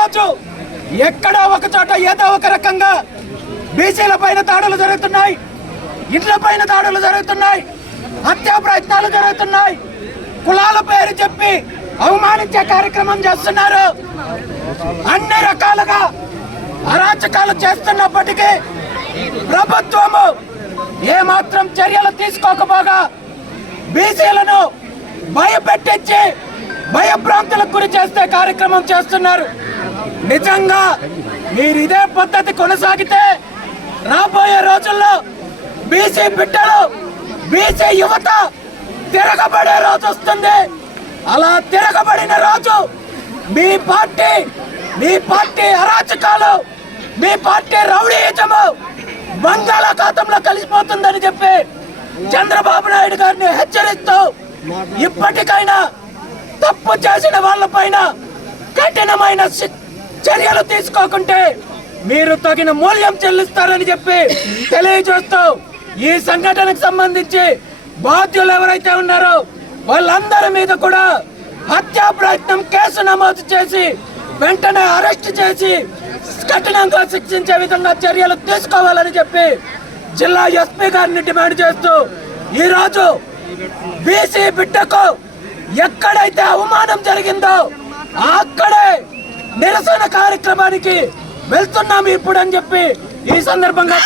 రోజు ఎక్కడో ఒక చోట ఏదో ఒక రకంగా బీసీల పైన దాడులు జరుగుతున్నాయి, ఇండ్ల పైన దాడులు జరుగుతున్నాయి, హత్యా ప్రయత్నాలు జరుగుతున్నాయి, కులాల పేరు చెప్పి అవమానించే కార్యక్రమం చేస్తున్నారు. అన్ని రకాలుగా అరాచకాలు చేస్తున్నప్పటికీ ప్రభుత్వము ఏమాత్రం చర్యలు తీసుకోకపోగా బీసీలను భయపెట్టించి భయభ్రాంతులకు గురి చేస్తే కార్యక్రమం చేస్తున్నారు. నిజంగా మీరు ఇదే పద్ధతి కొనసాగితే రాబోయే రోజుల్లో బీసీ బిడ్డలు, బీసీ యువత తిరగబడే రోజు వస్తుంది. అలా తిరగబడిన రోజు మీ పార్టీ అరాచకాలు, మీ పార్టీ రౌడీయిజము బంగాళాఖాతంలో కలిసిపోతుందని చెప్పి చంద్రబాబు నాయుడు గారిని హెచ్చరిస్తూ ఇప్పటికైనా తప్పు చేసిన వాళ్ళపైన కఠినమైన చర్యలు తీసుకోకుంటే మీరు తగిన మూల్యం చెల్లిస్తారని చెప్పి తెలియజేస్తూ ఈ సంఘటనకు సంబంధించి బాధ్యులు ఎవరైతే ఉన్నారో వాళ్ళందరి మీద కూడా హత్యా ప్రయత్నం కేసు నమోదు చేసి వెంటనే అరెస్ట్ చేసి కఠినంగా శిక్షించే విధంగా చర్యలు తీసుకోవాలని చెప్పి జిల్లా ఎస్పీ గారిని డిమాండ్ చేస్తూ ఈరోజు బీసీ బిడ్డకు ఎక్కడైతే అవమానం జరిగిందో అక్కడే నిరసన కార్యక్రమానికి వెళ్తున్నాము ఇప్పుడు అని చెప్పి ఈ సందర్భంగా